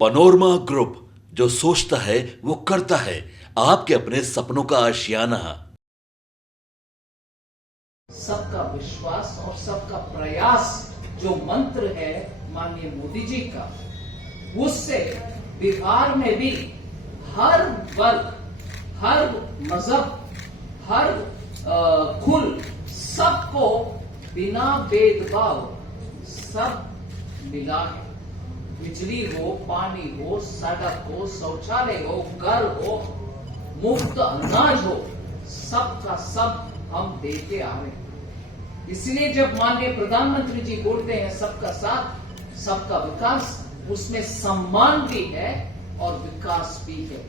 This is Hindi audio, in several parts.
पनोरमा ग्रुप, जो सोचता है वो करता है। आपके अपने सपनों का आशियाना। सबका विश्वास और सबका प्रयास जो मंत्र है माननीय मोदी जी का, उससे बिहार में भी हर वर्ग, हर मजहब, हर कुल, सबको बिना भेदभाव सब मिला है। बिजली हो, पानी हो, सड़क हो, शौचालय हो, घर हो, मुफ्त अनाज हो, सबका सब हम देते आ रहे हैं। इसलिए जब माननीय प्रधानमंत्री जी बोलते हैं सबका साथ सबका विकास, उसमें सम्मान भी है और विकास भी है।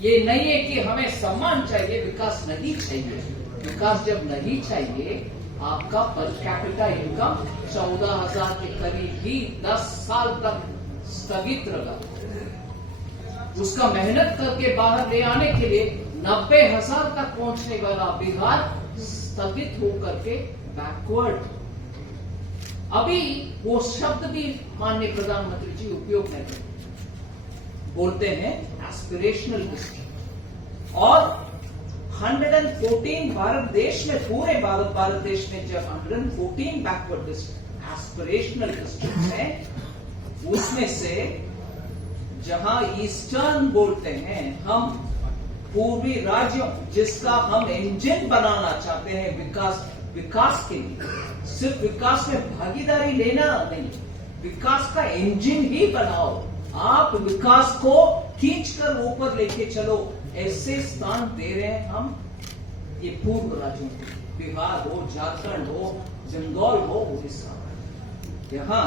ये नहीं है कि हमें सम्मान चाहिए, विकास नहीं चाहिए। विकास जब नहीं चाहिए, आपका पर कैपिटा इनकम 14,000 के करीब ही 10 साल तक स्थगित रहा। उसका मेहनत करके बाहर ले आने के लिए 90,000 तक पहुंचने वाला बिहार स्थगित होकर के बैकवर्ड। अभी वो शब्द भी माननीय प्रधानमंत्री जी उपयोग नहीं करते, बोलते हैं एस्पिरेशनल डिस्ट्रिक्ट। और 114 भारत देश में, पूरे भारत देश में जब 114 बैकवर्ड डिस्ट्रिक्ट एस्पिरेशनल डिस्ट्रिक्ट है, उसमें से जहां ईस्टर्न बोलते हैं, हम पूर्वी राज्यों जिसका हम इंजन बनाना चाहते हैं विकास के लिए, सिर्फ विकास में भागीदारी लेना नहीं, विकास का इंजन ही बनाओ। आप विकास को खींचकर ऊपर लेके चलो, ऐसे स्थान दे रहे हैं हम ये पूर्व राज्यों को, बिहार हो, झारखंड हो, बंगाल हो, उड़ीसा। यहां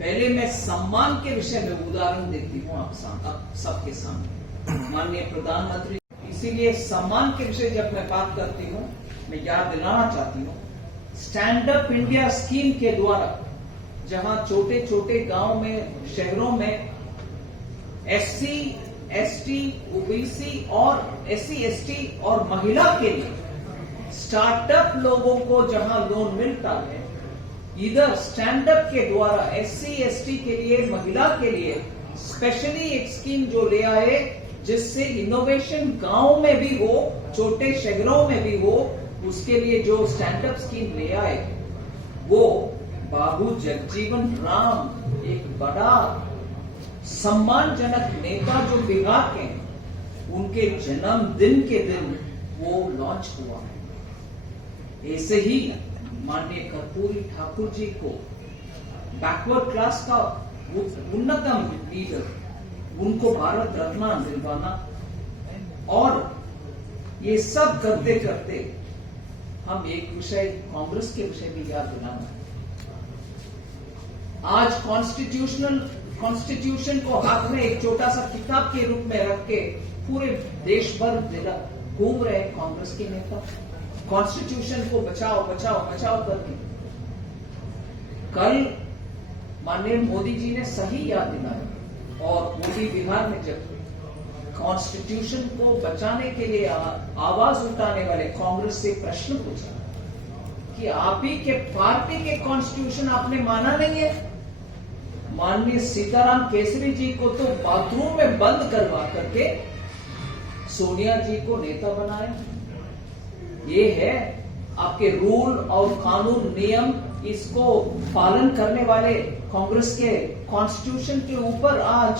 पहले मैं सम्मान के विषय में उदाहरण देती हूं आप सबके सामने, माननीय प्रधानमंत्री। इसीलिए सम्मान के विषय जब मैं बात करती हूं, मैं याद दिलाना चाहती हूं, स्टैंड अप इंडिया स्कीम के द्वारा जहां छोटे छोटे गांव में, शहरों में SC, ST, OBC और SC, ST और महिला के लिए स्टार्टअप लोगों को जहां लोन मिलता है, इधर स्टैंड अप के द्वारा SC, ST के लिए, महिला के लिए स्पेशली एक स्कीम जो ले आए, जिससे इनोवेशन गांव में भी हो, छोटे शहरों में भी हो। उसके लिए जो स्टैंड अप स्कीम ले आए, वो बाबू जगजीवन राम, एक बड़ा सम्मानजनक नेता जो बिहार के, उनके जन्मदिन के दिन वो लॉन्च हुआ है। ऐसे ही माननीय कर्पूरी ठाकुर जी को, बैकवर्ड क्लास का उन्नतम लीडर, उनको भारत रत्न दिलवाना, और ये सब करते करते हम एक विषय कांग्रेस के विषय भी याद दिलाना। आज कॉन्स्टिट्यूशन को हाथ में एक छोटा सा किताब के रूप में रख के पूरे देश भर घूम रहे कांग्रेस के नेता, कॉन्स्टिट्यूशन को बचाओ बचाओ बचाओ करके। कल माननीय मोदी जी ने सही याद दिलाया, और मोदी बिहार में जब कॉन्स्टिट्यूशन को बचाने के लिए आवाज उठाने वाले कांग्रेस से प्रश्न पूछा कि आप ही के पार्टी के कॉन्स्टिट्यूशन आपने माना नहीं है। माननीय सीताराम केसरी जी को तो बाथरूम में बंद करवा करके सोनिया जी को नेता बनाया। ये है आपके रूल और कानून नियम, इसको पालन करने वाले कांग्रेस के कॉन्स्टिट्यूशन के ऊपर आज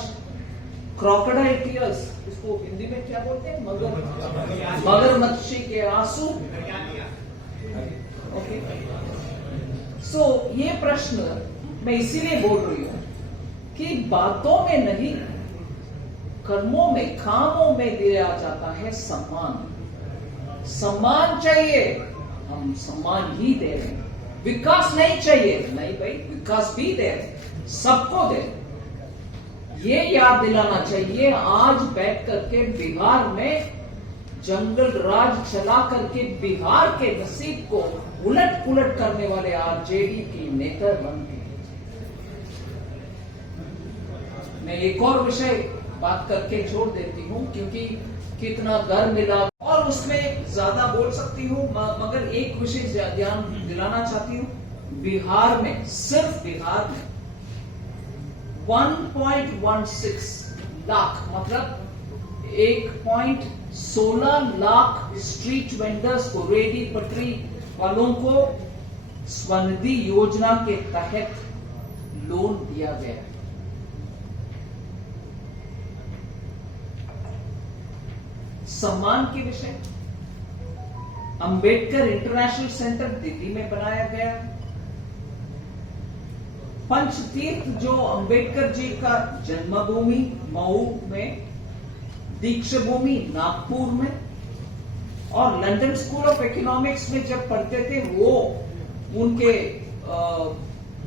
क्रोकोडाइल टीयर्स, इसको हिंदी में क्या बोलते हैं, मगरमच्छी के आंसू। ओके, सो ये प्रश्न मैं इसीलिए बोल रही हूं कि बातों में नहीं, कर्मों में, कामों में दिया जाता है सम्मान। सम्मान चाहिए, हम सम्मान ही दे रहे हैं। विकास नहीं चाहिए, नहीं भाई, विकास भी दे रहे हैं, सबको दे रहे हैं। ये याद दिलाना चाहिए। आज बैठ करके बिहार में जंगल राज चला करके बिहार के नसीब को उलट पुलट करने वाले आरजेडी की नेता बन गए। मैं एक और विषय बात करके छोड़ देती हूं, क्योंकि कितना घर मिला और उसमें ज्यादा बोल सकती हूं, मगर एक विषय ध्यान दिलाना चाहती हूं। बिहार में, सिर्फ बिहार में 1.16 लाख मतलब 1.16 लाख स्ट्रीट वेंडर्स को, रेडी पटरी वालों को स्वनिधि योजना के तहत लोन दिया गया। सम्मान के विषय, अंबेडकर इंटरनेशनल सेंटर दिल्ली में बनाया गया। पंचतीर्थ जो अंबेडकर जी का जन्मभूमि मऊ में, दीक्षाभूमि नागपुर में, और लंदन स्कूल ऑफ इकोनॉमिक्स में जब पढ़ते थे वो उनके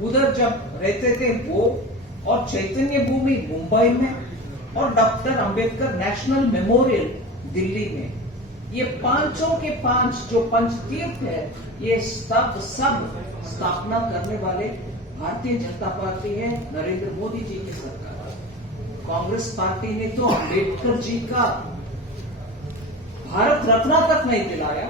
उधर जब रहते थे वो, और चैतन्य भूमि मुंबई में, और doctor Ambedkar national memorial Delhi में। ये पांचों के पांच जो पंचतीर्थ है, ये सब स्थापना करने वाले भारतीय जनता पार्टी है, नरेंद्र मोदी जी की सरकार। कांग्रेस पार्टी ने तो अंबेडकर जी का भारत रत्न तक नहीं दिलाया।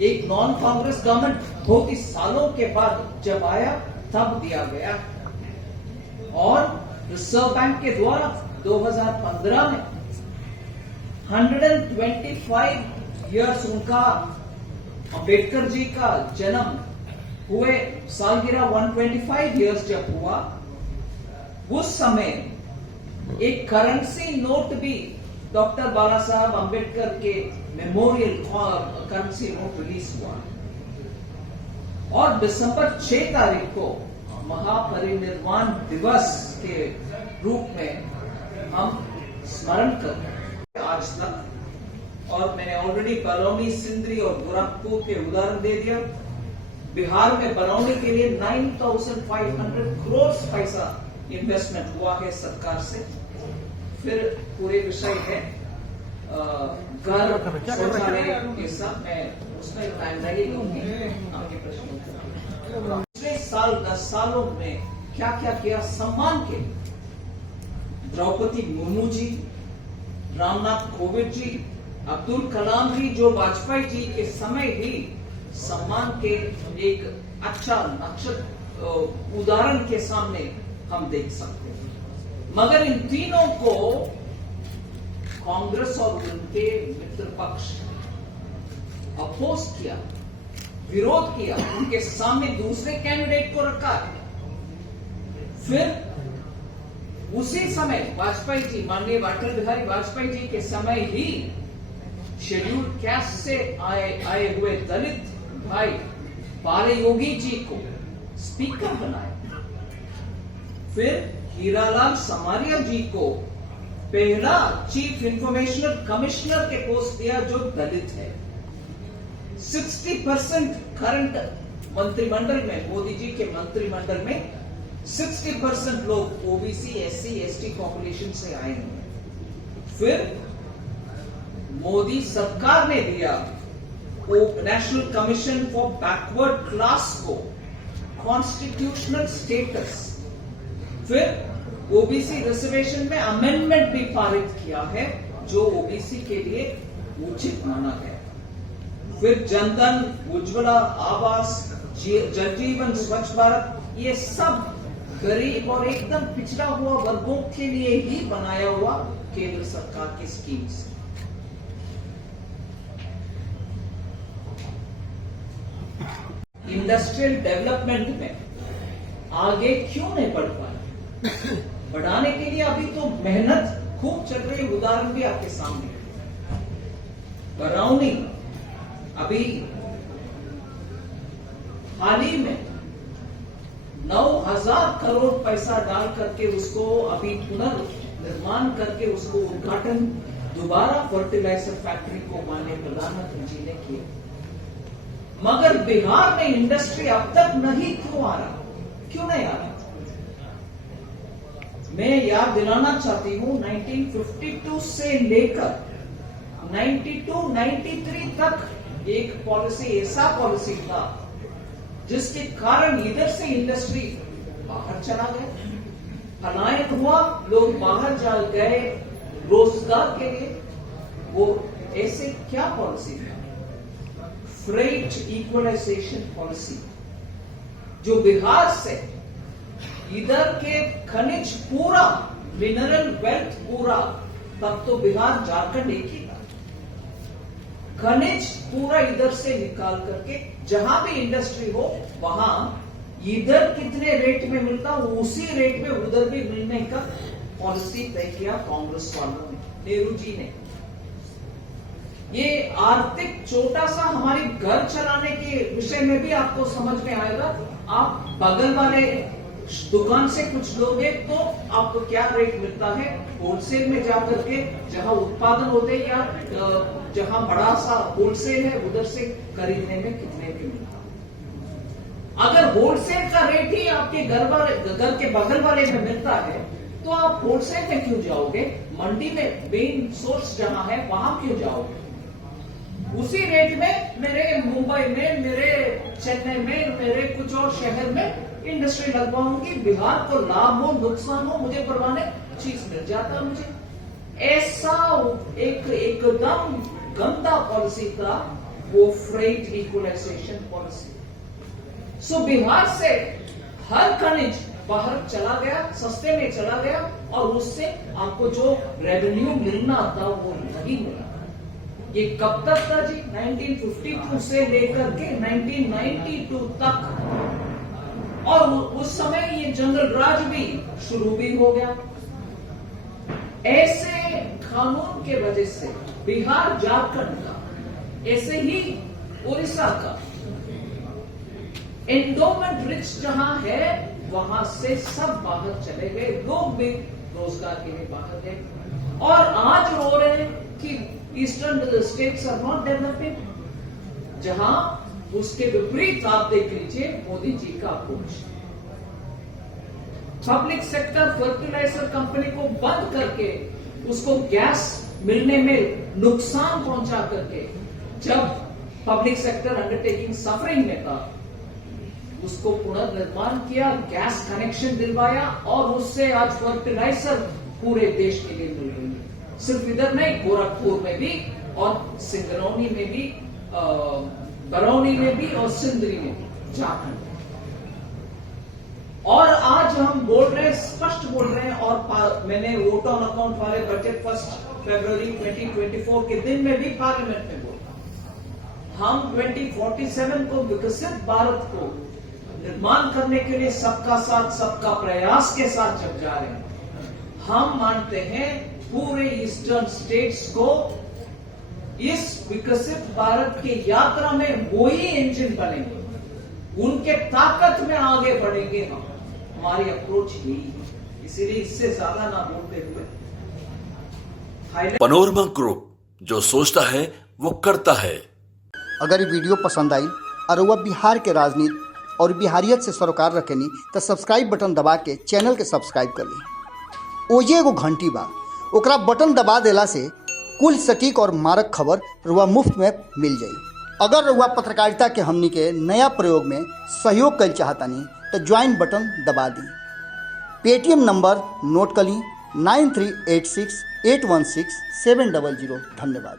एक नॉन कांग्रेस गवर्नमेंट बहुत ही सालों के बाद जब आया तब दिया गया। और रिजर्व बैंक के द्वारा 2015 में 125 इयर्स उनका अंबेडकर जी का जन्म हुए, सालगिरह 125 इयर्स जब हुआ, उस समय एक करेंसी नोट भी डॉक्टर बाला साहब अंबेडकर के मेमोरियल करेंसी नोट रिलीज हुआ। और दिसंबर 6 तारीख को महापरिनिर्वाण दिवस के रूप में हम स्मरण करते हैं आज तक। और मैंने ऑलरेडी बरौनी, सिंदरी और गोरखपुर के उदाहरण दे दिया। बिहार में बरौनी के लिए 9,500 करोड़ पैसा इन्वेस्टमेंट हुआ है सरकार से। फिर पूरे विषय है घर शौचालय के साथ, मैं उसमें टाइम नहीं लूंगी आपके प्रश्नों का। पिछले साल 10 सालों में क्या क्या किया सम्मान के, द्रौपदी मुर्मू जी, रामनाथ कोविंद जी, अब्दुल कलाम जी, जो वाजपेयी जी के समय ही सम्मान के एक अच्छा नक्षत्र उदाहरण के सामने हम देख सकते हैं। मगर इन तीनों को कांग्रेस और उनके मित्र पक्ष अपोज किया, विरोध किया, उनके सामने दूसरे कैंडिडेट को रखा। फिर उसी समय वाजपेयी जी, माननीय अटल बिहारी वाजपेयी जी के समय ही शेड्यूल कास्ट से आए हुए दलित भाई बालयोगी जी को स्पीकर बनाया। फिर हीरालाल समारिया जी को पहला चीफ इंफॉर्मेशन कमिश्नर के पोस्ट दिया जो दलित है। 60% करंट मंत्रिमंडल में, मोदी जी के मंत्रिमंडल में 60% लोग ओबीसी, एससी, एसटी पॉपुलेशन से आए हैं। फिर मोदी सरकार ने दिया national commission for backward class को कॉन्स्टिट्यूशनल स्टेटस। फिर ओबीसी रिजर्वेशन में अमेंडमेंट भी पारित किया है जो ओबीसी के लिए उचित माना गया। फिर जनधन, उज्ज्वला, आवास, जल जीवन, स्वच्छ भारत, ये सब गरीब और एकदम पिछड़ा हुआ वर्गों के लिए ही बनाया हुआ केंद्र सरकार की स्कीम्स। इंडस्ट्रियल डेवलपमेंट में आगे क्यों नहीं बढ़ पाए? बढ़ाने के लिए अभी तो मेहनत खूब चल रही है। उदाहरण भी आपके सामने, बरौनी अभी हाल ही में 9,000 करोड़ पैसा डाल करके उसको अभी पुनर्निर्माण करके उसको उद्घाटन दोबारा फर्टिलाइजर फैक्ट्री को माननीय प्रधानमंत्री जी ने किया। मगर बिहार में इंडस्ट्री अब तक नहीं क्यों आ रहा? क्यों नहीं आ रहा? मैं याद दिलाना चाहती हूं 1952 से लेकर 92-93 तक एक पॉलिसी, ऐसा पॉलिसी था जिसके कारण इधर से इंडस्ट्री बाहर चला गया, पलायन हुआ, लोग बाहर जा गए रोजगार के लिए। वो ऐसे क्या पॉलिसी था? फ्रेट इक्वलाइजेशन पॉलिसी, जो बिहार से इधर के खनिज पूरा, मिनरल वेल्थ पूरा, तब तो बिहार झारखंड एक ही था। खनिज पूरा इधर से निकाल करके जहां भी इंडस्ट्री हो वहां इधर कितने रेट में मिलता उसी रेट में उधर भी मिलने का पॉलिसी तय किया कांग्रेस वालों ने, नेहरू जी ने। ये आर्थिक छोटा सा हमारी घर चलाने के विषय में भी आपको समझ में आएगा। आप बगल वाले दुकान से कुछ लोगे तो आपको क्या रेट मिलता है, होलसेल में जाकर के जहां उत्पादन होते हैं या जहां बड़ा सा होलसेल है उधर से खरीदने में कितने में मिलता है। अगर होलसेल का रेट ही आपके घर के बगल वाले में मिलता है तो आप होलसेल में क्यों जाओगे, मंडी में मेन सोर्स जहां है वहां क्यों जाओगे। उसी रेट में मेरे मुंबई में, मेरे चेन्नई में, मेरे कुछ और शहर में इंडस्ट्री लगवाऊंगी, बिहार को लाभ हो नुकसान हो मुझे परवाह नहीं, चीज मिल जाता मुझे। ऐसा एकदम गंदा पॉलिसी था वो फ्रेट इक्वलाइजेशन पॉलिसी। सो बिहार से हर खनिज बाहर चला गया, सस्ते में चला गया और उससे आपको जो रेवेन्यू मिलना था वो नहीं मिला। ये कब तक था जी, 1952 से लेकर के 1992 तक, और उस समय ये जंगल राज भी शुरू भी हो गया। ऐसे कानून के वजह से बिहार झारखंड का, ऐसे ही उड़ीसा का एंडोमेंट रिच जहां है वहां से सब बाहर चले गए, लोग भी रोजगार के लिए बाहर गए और आज रो रहे हैं कि eastern states are not developing, जहां उसके विपरीत आप देख लीजिए मोदी जी का approach. Public sector fertiliser company को बंद करके उसको गैस मिलने में नुकसान पहुंचा करके, जब पब्लिक सेक्टर अंडरटेकिंग सफरिंग में था उसको पुनर्निर्माण किया, गैस कनेक्शन दिलवाया और उससे आज फर्टिलाइजर पूरे देश के लिए मिल रही है। सिर्फ इधर नहीं, गोरखपुर में भी और सिंगरौली में भी, बरौनी में भी और सिंदरी में भी, झारखंड में। और आज हम बोल रहे हैं, स्पष्ट बोल रहे हैं, और मैंने वोट ऑन अकाउंट वाले बजट 1 फरवरी 2024 के दिन में भी पार्लियामेंट में बोला, हम 2047 को विकसित भारत को निर्माण करने के लिए सबका साथ सबका प्रयास के साथ जब जा रहे हैं, हम मानते हैं पूरे ईस्टर्न स्टेट्स को इस विकसित भारत की यात्रा में वो ही इंजन बनेंगे, उनके ताकत में आगे बढ़ेंगे हम। हमारी अप्रोच यही है, इसीलिए इससे ज्यादा ना बोलते हुए पनोरमा ग्रुप, जो सोचता है वो करता है। अगर ये वीडियो पसंद आई और वह बिहार के राजनीति और बिहारियत से सरोकार रखेनी तो सब्सक्राइब बटन दबा के चैनल के सब्सक्राइब कर ली। ओजे एगो घंटी बा, ओकरा बटन दबा देला से कुल सटीक और मारक खबर रुआ मुफ्त में मिल जाई। अगर रुआ पत्रकारिता के हमनी के नया प्रयोग में सहयोग कर चाहतानी तो ज्वाइन बटन दबा दी। पेटीएम नंबर नोट कर ली 9386816700। धन्यवाद।